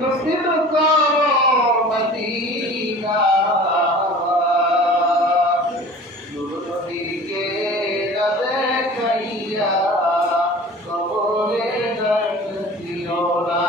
নসিব করো মদিনা নূর নবীকে না দেখাইয়া কবরে দর্দ দিও না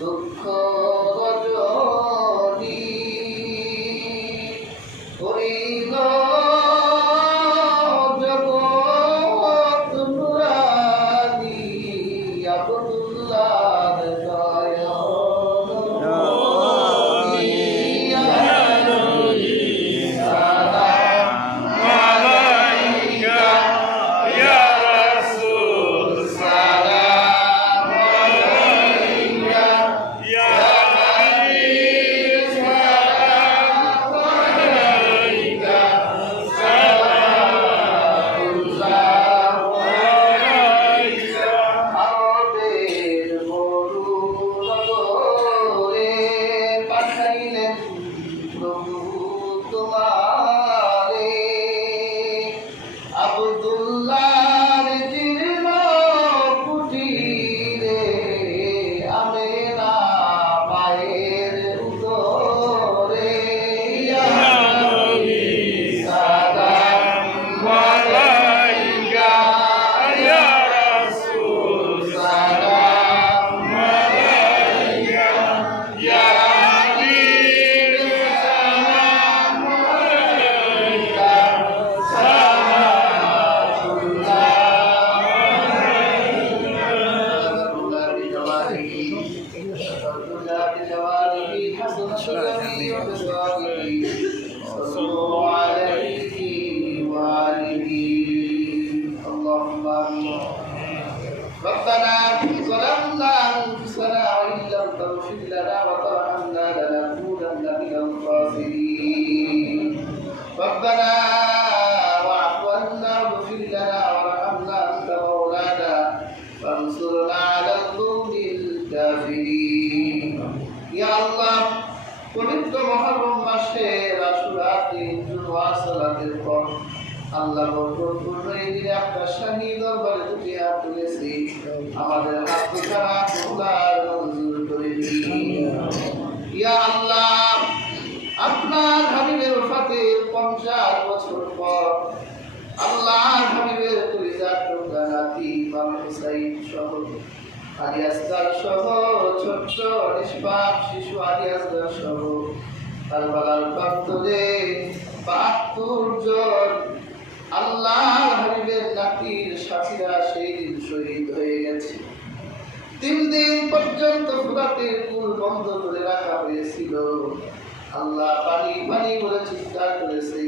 দুঃখ রজনী করিল জগৎ নুরানি আব্দুল্লাহ আব্দুল্লাহর জীর্ণ কুটিরে আমেনা মায়ের উদরে ইয়া নবী সালাম আলাইকা ইয়া রাসূল সালাম আলাইকা ইয়া হাবিব সালাম আলাইকা صلوا عليه وآله اللهم آمين ربنا ظلمنا أنفسنا وإن لم تغفر لنا وترحمنا لنكونن من الخاسرين ربنا واعف عنا واغفر لنا وارحمنا أنت مولانا فانصرنا على القوم الكافرين يا الله পবিত্র মুহররম মাসের আশুরা দিন জুমা সালাতের পর আল্লাহ বরকতপূর্ণ এই দিনে আপনার শাহী দরবারে দুটি হাত তুলেছি আমাদের হাত দুখানা কবুল মঞ্জুর করে দিন ইয়া আল্লাহ আপনার হাবিবের ওফাতের 50 বছর পর আল্লাহর হাবিবের কলিজার টুকরা নাতি ইমাম হুসাইন সহ আলী আসগার সহ ছোট্ট নিষ্পাপ শিশু আলী আসগার সহ কারবালার প্রান্তরে 72 জন আল্লাহর হাবিবের নাতির সাথীরা সেই দিন শহীদ হয়ে গেছে 3 দিন পর্যন্ত ফুরাতের কুল বন্ধ করে রাখা হয়েছিল আল্লাহ পানি পানি বলে চিৎকার করেছে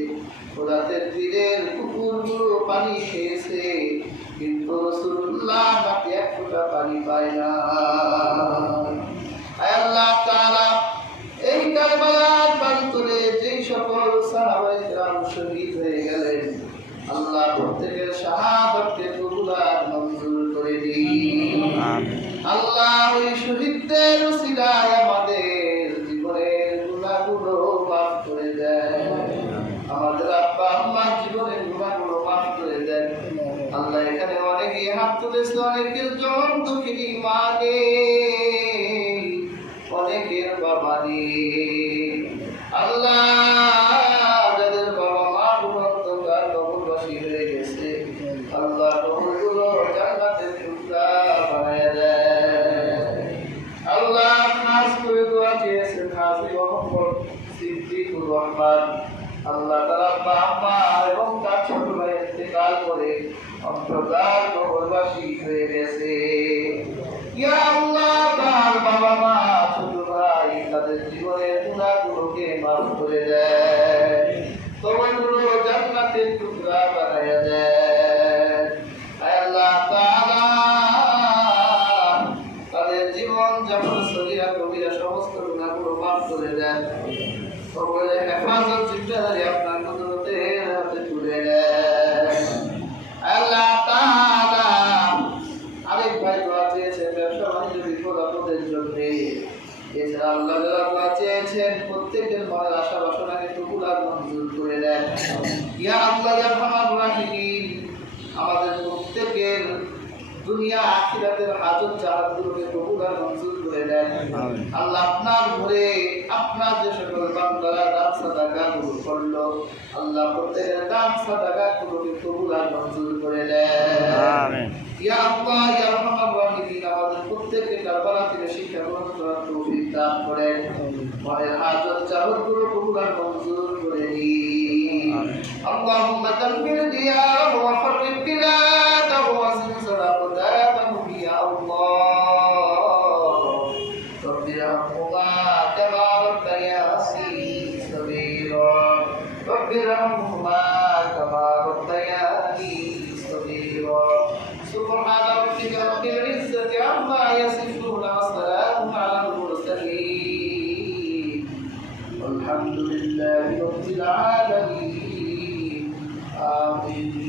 ফুরাতের তীরের কুকুরগুলো পানি খেয়েছে কিন্তু রাসূলুল্লাহ মাটি এক ফোঁটা পানি পায় না আল্লাহ তাআলা এই কারবালার প্রান্তরে যেই সকল সাহাবায়ে কেরাম শহীদ হয়ে গেলেন আল্লাহ প্রত্যেকের শাহাদাতকে কবুল মঞ্জুর করে দিন আল্লাহ ওই শহীদদের উসিলায় আমাদের জীবনের গুনাহগুলো মাফ করে দেন আমাদের আব্বা আম্মার জীবনের গুনাহগুলো মাফ করে দেন আল্লাহ এখানে অনেকেই হাত তুলেছে অনেকের জন দুঃখিনী মা নেই, অনেকের বাবা নেই। আল্লাহ, যাদের বাবা মা অন্ধকার কবরবাসী হয়ে গেছে, আল্লাহ কবরগুলো জান্নাতের টুকরা বানায় দেয়। আল্লাহ, খাস করে দোয়া চেয়েছেন হাজী মোহাম্মদ সিদ্দিকুর রহমান। আল্লাহ, তার আব্বা আম্মা এবং তার ছোট ভাই ইন্তেকাল করে অন্ধকার কবরবাসী হয়ে গেছে। ইয়া আল্লাহ, তার বাবা মা ছোট ভাই তাদের জীবনের গুনাহগুলোকে মাফ করে দেয়, কবরগুলো জান্নাতের টুকরা বানায় দেয়। আয় আল্লাহ তাআলা, তাদের জীবন যেমন সগীরা কবিরা সমস্ত গুনাহগুলো মাফ করে দেন। কবরের হেফাজত জিম্মেদারি আপনার কুদরতের হাতে তুলে দেন। আল্লাহ তাআলা, আরেক ভাই দোয়া চেয়েছেন ব্যবসা বাণিজ্য বিপদ আপদের জন্য। এছাড়া আল্লাহ যারা দোয়া চেয়েছেন প্রত্যেকের মনের আশা বাসনাকে কবুল আর মঞ্জুর করে দেন। ইয়া আল্লাহ ইয়া আরহামার রাহিমিন, আমাদের প্রত্যেকের দুনিয়া আখিরাতের হাজত চাহাতগুলোকে কবুল আর মঞ্জুর করে দেন। আল্লাহ, আপনার ঘরে আপনার যে সকল বান্দারা দান সাদাকা কবুল করলো, আল্লাহ প্রত্যেকের দান সাদাকাগুলোকে কবুল আর মঞ্জুর করে দেন। আমিন। ইয়া আল্লাহ ইয়া আরহামার রাহিমিন, আমাদের প্রত্যেককে কারবালা থেকে শিক্ষা গ্রহণ করার তৌফিক দান করেন। মনের হাজত চাহাতগুলো কবুল আর মঞ্জুর করে দিন। اللهم دمر دياره وخرب بلاده وزلزل أقدامهم يا الله. رب ارحمهما كما ربياني صغيرا. رب ارحمهما كما ربياني صغيرا. سبحان ربك رب العزة عما يصفون وسلام على المرسلين والحمد لله رب العالمين. آمين.